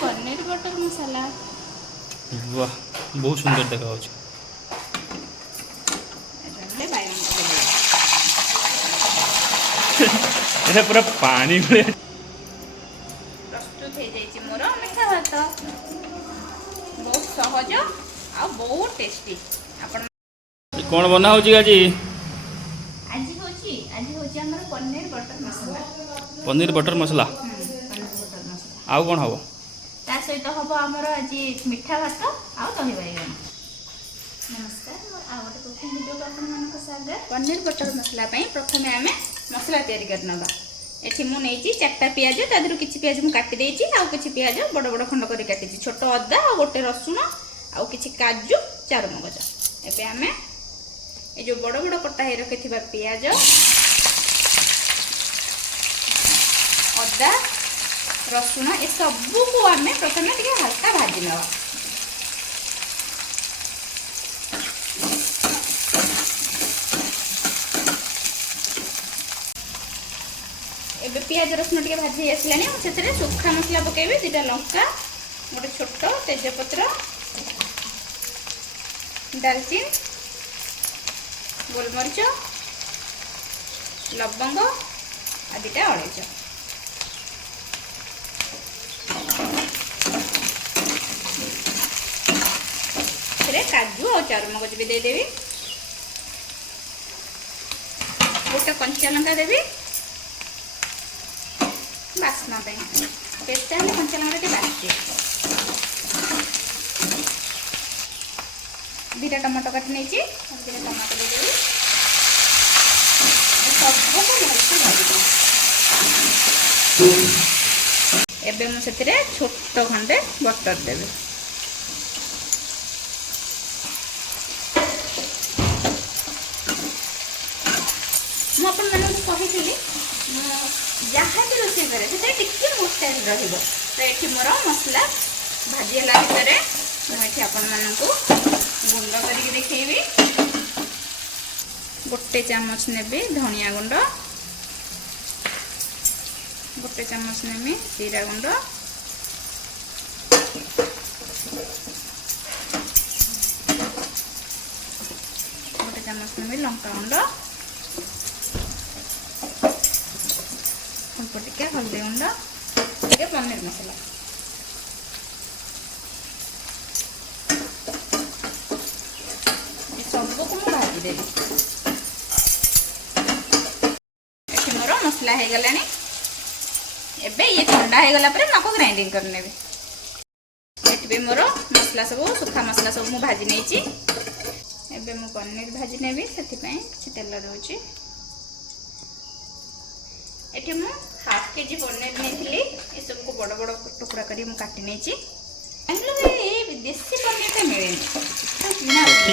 Paneer butter मसाला। वाह बहुत सुंदर देखा ये पूरा पानी प्रस्तुत हो जाइए मोर मिठा भात बहुत सहज आ बहुत टेस्टी। आपण कौन बना हो आज हमर पनीर बटर मसाला। पनीर बटर मसाला पनीर बटर मसाला आउ कौन हम ता सहित हम आमर आज मिठा भात आउ दही बाइगण। नमस्कार आ गोटे कुकिंग वीडियो को आपण मानक स्वागत। पनीर बटर मसाला प्रथम आम मसला तैयारी करनबा। एठी मु नेची 4टा पियाज तादरु किछि पियाज मु काटि देइची आ किछि पियाज बड़ बड़ खंड करि काटिची छोट अदा आ गोटे रसुण आ किछि काजू चार मगज। एबे आमे ए जो बड़ बड़ कटा हे रखिथिबा पियाज अदा रसुण ए सबू को आमे प्रथमे टिके हल्का भाजी नवा। एबे पियाज रसुण टिके भाजी आसलानी से सुखा मसला पकेबी 2टा लंका गोटे छोट तेजपत्र दालचीन गोलमरीच लवंग आ 2टा अलैच काजू और चारमगज भी देदेवी गोटे कंचा लंका देवी बास्ना टेस्ट है कंचा लंका बासी 2टा टमाटो काटी नहीं 2टा टमाटो देदेवी सबको भलसे भाजी एबे मुझे छोट खंडे बटर देवी मुझे कही जहाँ भी रोषे करे टिके मो स्टाइल रहिबो। तो ये मोर मसला भाजीला भितर मुझे आपण मानक गुंड करके देखी गोटे चामच नेबी धनिया गुंड गोटे चामच नेमी जीरा गुंड गोटे चामच नेमी लंका गुंड टिके हल्दी गुंड टिके पनीर मसाला सबको मुझे भाजी देवी। मोर मसला हो गला एबे ये ठंडा हो गला आपको ग्राइंडिंग करने ये मोर मसला सब सुखा मसला सब मुझे भाजी नहीं एबे मु पनीर भाजी नेबी से तेल दूची एठी मु हाफ केजी पनीर नहीं ये सब को बड़ बड़ टुकड़ा करी मु काटी नहीं देसी पनीर टा मिले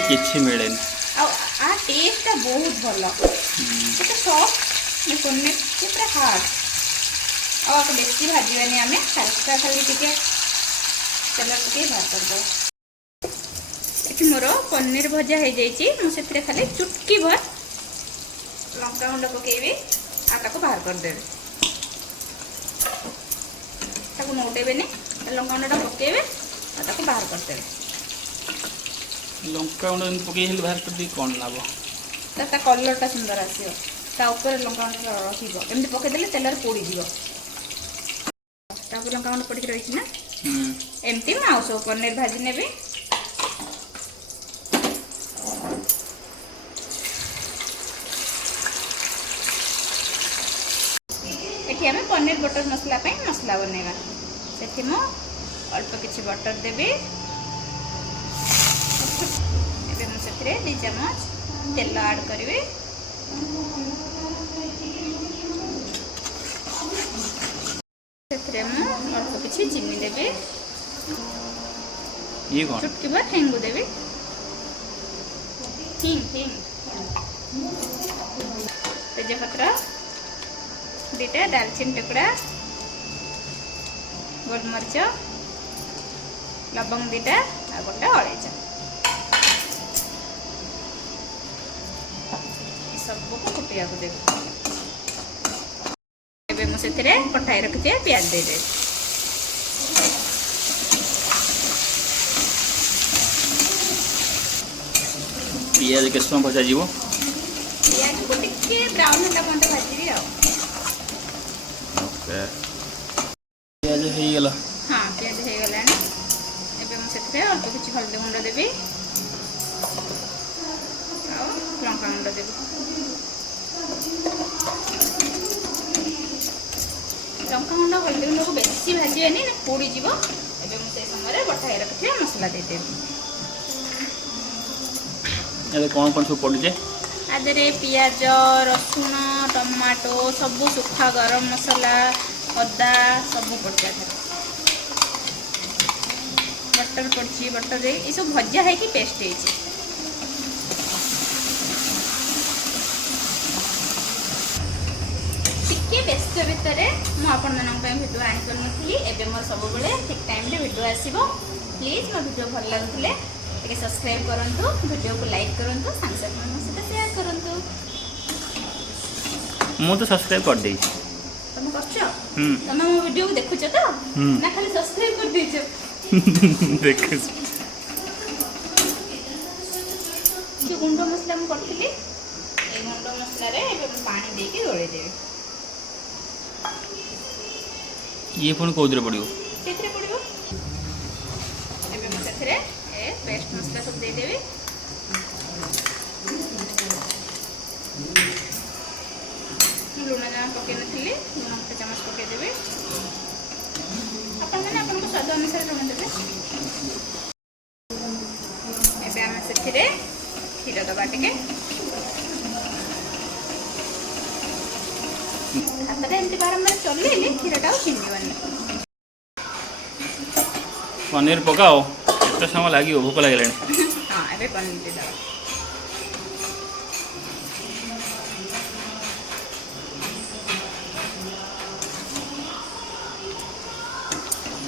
किछि मिले आ टेस्ट बहुत भल सॉफ्ट पनीर पूरा हार्ड और बेसी भाजवानी आम हल्का खाली टिके तेल टिके बाहर करदे। ये मोर पनीर भजा हो जाइए मुझे खाली चुटकी भर लंका गुंड पकेबी आटा बाहर करदेवे नौटेबे लंका गुंडा पकेबे बाहर करदेवे। लंका गुंड पकई बाहर कर दी कौन लाभ ता कलरटा सुंदर आसो ऊपर लंका गुंड रही पकईदे तेल पोड़ लंका गुंड पड़ी रही ना एमती आउ सब पनीर भाजी नेबी ये आम पनीर बटर मसला मसला बनवा से अल्प किसी बटर देवी मुझे 2 चामच तेल ऐड करी अल्प किसी चीनी देवी चुटकी भर हेंगु देवी तेजपत्र 2टा दालचीन टुकड़ा गोलमरीच लवंग 2टा आ गोटे अलैच सबको फुटिया को देवी मुझे कटाई रखी प्याज दे ପିଆଜ କେତେ ସମୟ ଭଜାଯିବ? ପିଆଜକୁ ଟିକେ ବ୍ରାଉନ୍ ହେଲା ପର୍ଯ୍ୟନ୍ତ ଭାଜିବି ଆଉ। ଓକେ, ପିଆଜ ହେଇଗଲା। ହଁ, ପିଆଜ ହେଇଗଲାଣି। ଏବେ ମୁଁ ସେଥିରେ ଅଳ୍ପ କିଛି ହଳଦୀ ଗୁଣ୍ଡ ଦେବି ଆଉ ଲଙ୍କା ଗୁଣ୍ଡ ଦେବି। ଲଙ୍କାଗୁଣ୍ଡ ହଳଦୀ ଗୁଣ୍ଡକୁ ବେଶୀ ଭାଜିବେନି, ପୋଡ଼ିଯିବ। ଏବେ ମୁଁ ସେଇ ସମୟରେ ବଟା ହେଇ ରଖିଥିବା ମସଲା ଦେଇଦେବି। ଏବେ କ'ଣ କ'ଣ ସବୁ ପଡ଼ିছে? ଆ ଦେହରେ ପିଆଜ, ରସୁଣ, ଟମାଟୋ, ସବୁ ଶୁଖା ଗରମ ମସଲା, ଅଦା ସବୁ ପଡ଼ିଛି। ବଟର ପଡ଼ିଛି, ବଟରରେ ଏସବୁ ଭଜା ହେଇକି ପେଷ୍ଟ ହେଇଛି। ଟିକେ ବ୍ୟସ୍ତ ଭିତରେ ମୁଁ ଆପଣମାନଙ୍କ ପାଇଁ ଭିଡ଼ିଓ ଆଣିପାରୁନଥିଲି। ଏବେ ମୋର ସବୁବେଳେ ଠିକ୍ ଟାଇମ୍ରେ ଭିଡ଼ିଓ ଆସିବ। ପ୍ଲିଜ୍ ମୋ ଭିଡ଼ିଓ ଭଲ ଲାଗୁଥିଲେ ଟିକେ ସବସ୍କ୍ରାଇବ୍ କରନ୍ତୁ, ଭିଡ଼ିଓକୁ ଲାଇକ୍ କରନ୍ତୁ, ସାଙ୍ଗସାଥିମାନଙ୍କ ସହିତ ସେୟାର କରନ୍ତୁ। ମୁଁ ତ ସବସ୍କ୍ରାଇବ୍ କରିଦେଇଛି। ତମେ କରୁଛ? ହୁଁ। ତମେ ମୋ ଭିଡ଼ିଓକୁ ଦେଖୁଛ ତ? ହୁଁ। ନା ଖାଲି ସବସ୍କ୍ରାଇବ୍ କରିଦେଇଛ? ଦେଖୁଛି। ଯୋଉ ଗୁଣ୍ଡ ମସଲା ମୁଁ କରିଥିଲି, এই ଗୁଣ୍ଡ ମସଲାରେ ଏବେ ମୁଁ ପାଣି ଦେଇକି ଗୋଳେଇଦେବି। ଇଏ ପୁଣି କୋଉଥିରେ ପଡ଼ିବ? ସେଥିରେ ପଡ଼ିବ। ଏବେ ମୁଁ ସେଥିରେ ଏ ପେଷ୍ଟ ମସଲା ସବୁ ଦେଇଦେବି। ମୁଁ ଲୁଣ ଜମା ପକାଇ ନଥିଲି, ଲୁଣ ଗୋଟେ ଚାମଚ ପକାଇଦେବି। ଆପଣମାନେ ଆପଣଙ୍କ ସ୍ୱାଦ ଅନୁସାରେ ଲୁଣ ଦେବେ। ଏବେ ଆମେ ସେଥିରେ କ୍ଷୀର ଦେବା ଟିକେ। ହାତରେ ଏମିତି ବାରମ୍ବାର ଚଲେଇଲେ କ୍ଷୀରଟା ଆଉ ଛିଣ୍ଡିବନି। ପନିର ପକାଅ, କେତେ ସମୟ ଲାଗିବ? ଭୋକ ଲାଗିଲାଣି। ହଁ, ଏବେ ପନିର ଦେଇଦେବା।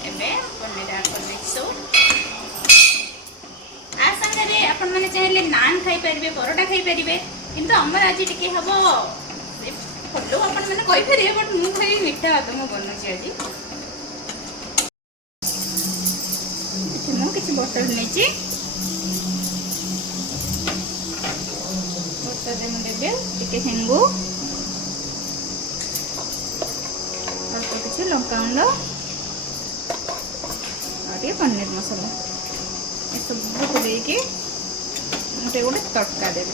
ଏବେ ପନିର ଆଡ୍ କରିଦେଇଛି ସବୁ। ଆ ସାଙ୍ଗରେ ଆପଣମାନେ ଚାହିଁଲେ ନାନ୍ ଖାଇପାରିବେ, ପରଟା ଖାଇପାରିବେ, କିନ୍ତୁ ଆମର ଆଜି ଟିକେ ହବ ଫଲୋ ଆପଣମାନେ କହିପାରିବେ, ବଟ୍ ମୁଁ ଖାଲି ମିଠା ଭାତ ମୁଁ ବନଉଛି ଆଜି। ମୁଁ କିଛି ବଟର ନେଇଛି, ବଟରରେ ମୁଁ ଦେବି ଟିକେ ହେଙ୍ଗୁ, ଅଳ୍ପ କିଛି ଲଙ୍କାଗୁଣ୍ଡ ଆଉ ଟିକେ ପନିର ମସଲା, ଏସବୁକୁ ଦେଇକି ମୁଁ ଟିକେ ଗୋଟେ ତଡ଼କା ଦେବି।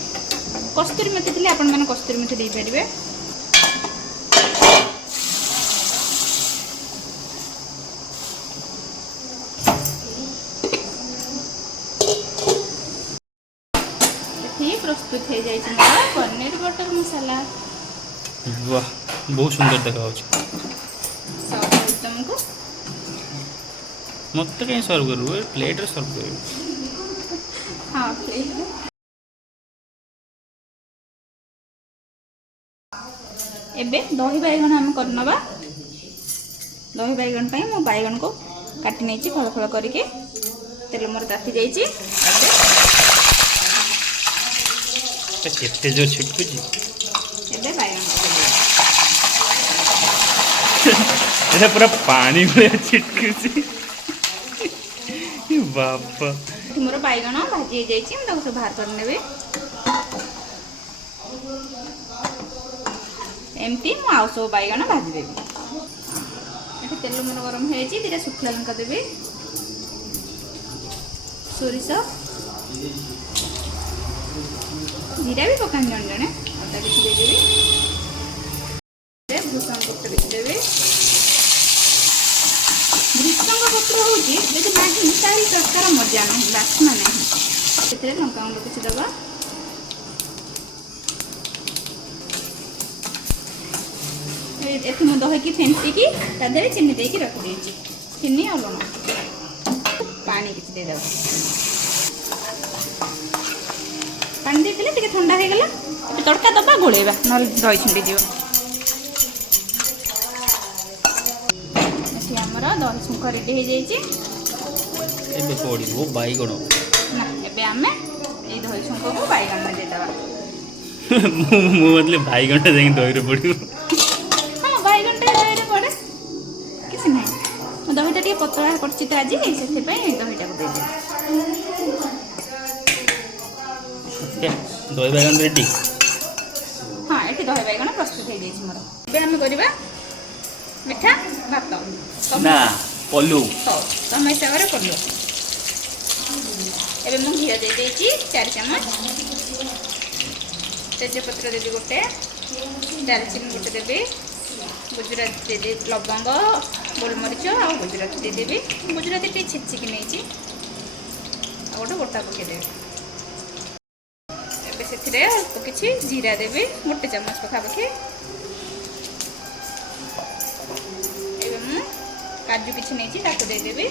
କସ୍ତୁରୀ ମେଥି ଥିଲେ ଆପଣମାନେ କସ୍ତୁରୀ ମେଥି ଦେଇପାରିବେ। ପ୍ରସ୍ତୁତ ହେଇଯାଇଛି ମୋର ପନିର ବଟର ମସଲା। ବାହ, ବହୁତ ସୁନ୍ଦର ଦେଖାଯାଉଛି। ସର୍ଭ କରୁଛି ତମକୁ। ମୋତେ କାହିଁ ସର୍ଭ କରିବୁ? ଏ ପ୍ଲେଟ୍ରେ ସର୍ଭ କରିବୁ। ହଁ, ପ୍ଲେଟ୍। ଏବେ ଦହି ବାଇଗଣ ଆମେ କରିନେବା। ଦହି ବାଇଗଣ ପାଇଁ ମୁଁ ବାଇଗଣକୁ କାଟି ନେଇଛି ଫଳ ଫଳ କରିକି। ତେଲ ମୋର ତାତି ଯାଇଛି। କେତେ ଜୋର ଛିଟକୁଛି। ଏବେ ବାଇଗଣ এটা পুরো পানি ভଳିଆ ଛିଟକୁଛି। ବାବା, ମୋର ବାଇଗଣ ଭାଜି ହେଇଯାଇଛି, ମୁଁ ତାକୁ ସବୁ ବାହାର କରିନେବି। ଏମିତି ମୁଁ ଆଉ ସବୁ ବାଇଗଣ ଭାଜିଦେବି। ଏଠି ତେଲ ମୋର ଗରମ ହେଇଯାଇଛି, ଦିଟା ଶୁଖିଲା ଲଙ୍କା ଦେବି, ସୋରିଷ, ଜିରା ବି ପକାନ୍ତି ଜଣେ ଜଣେ, ଅଦା କିଛି ଦେଇଦେବି, ଭୃଷଙ୍ଗ ପତ୍ର କିଛି ଦେବି। ଭୃଷଙ୍ଗ ପତ୍ର ହେଉଛି ଯଦି ନାହିଁ ତାହେଲେ ତରକାର ମଜା ନାହିଁ, ବାସ୍ନା ନାହିଁ। ସେଥିରେ ଲଙ୍କାଗୁଣ୍ଡ କିଛି ଦେବା। ଏଠି ମୁଁ ଦହିକି ଫେଣ୍ଟିକି ତା ଦେହରେ ଚିନି ଦେଇକି ରଖିଦେଇଛି। ଚିନି ଆଉ ଲୁଣ, ପାଣି କିଛି ଦେଇଦେବା। ପାଣି ଦେଇଦେଲେ ଟିକେ ଥଣ୍ଡା ହେଇଗଲା। ଏବେ ତଡ଼କା ଦେବା, ଗୋଳେଇବା, ନହେଲେ ଦହି ଛିଣ୍ଡିଯିବ। ଏଠି ଆମର ଦହି ଛୁଙ୍କ ରେଡ଼ି ହେଇଯାଇଛି। ଏବେ ପଡ଼ିବ ବାଇଗଣ। ନା, ଏବେ ଆମେ ଏଇ ଦହି ଛୁଙ୍କକୁ ବାଇଗଣରେ ଦେଇଦେବା। ମୁଁ ଭାବିଲି ବାଇଗଣଟା ଯାଇକି ଦହିରେ ପଡ଼ିବ। ହଁ, ବାଇଗଣଟା ଦହିରେ ପଡ଼େ, କିଛି ନାହିଁ। ମୁଁ ଦହିଟା ଟିକେ ପତଳା କରିଛି ତ ଆଜି, ସେଥିପାଇଁ ଦହିଟାକୁ ଦେଇଦେବି। ओके दही बैगन रेडी हाँ ये दही बैगण प्रस्तुत हो जाइए मोर ए आम करवा मिठा भात ना पल्लू हौ तुम हिसाब से कर लो एबे मु घी दे देची 4 चम्मच तेजपत्र देवी गोटे दालचीनी गोटे देवी गुजराती देदेवी लवंग गोलमरीच आ गुजराती देदेवी गुजराती टे छिचिकी नहीं गोटे गोटा पकईदेवी एबे से अल्प किसी जीरा देवी गोटे चम्मच पखापाखि एबे मु काजू किसी नहीं ताकू देदेवी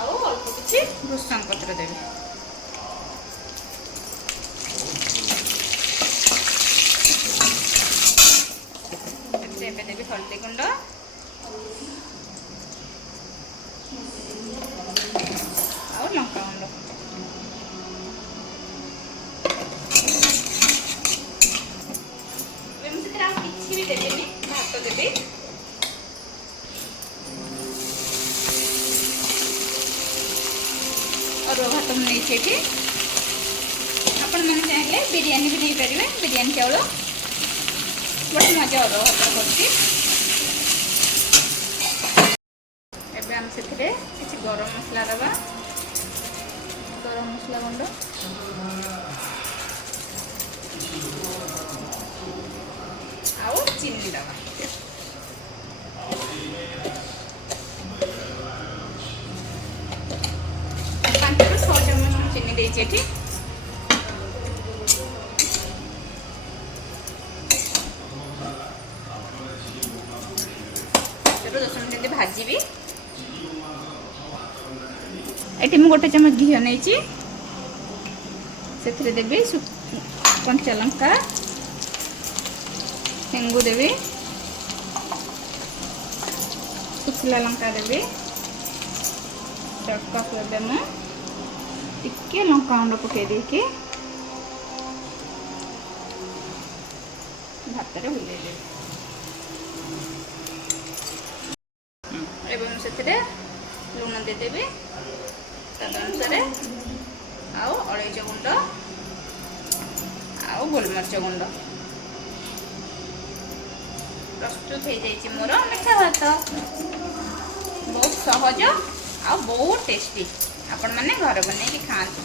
अल्प किसी भृषंग पत्र देवी देवी हल्दी गुंड और लंका गुंड किसी भी देदेवी भात देवी और भात मुझे आपण मैंने चाहिए बिरयानी भी नहीं पारे बिरयानी चाउल बट मजा और भात कर आम से किसी गरम मसला दबा गरम मसला गुंड आउ चीनी दबा 5 ରୁ 6 ଚାମଚ चीनी देछि एठी चलो 10 मिनिट भाजीबी एठी मु गोटे चम्मच घी नहीं से देवी कंचा लंका हेंगु देवी सुखला लंका देवी तड़का देवे मु टिके लंका गुंड पकई देके भात रे हुले देवी एवं से लुण देदेवी तद अनुसार आउ अलैच गुंड आउ गोलमरीच गुंड प्रस्तुत हो जाइए मोर मिठा भात बहुत सहज आ बहुत टेस्टी आपण मैंने घर बन खाते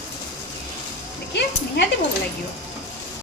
देखिए निहाती भल लगे।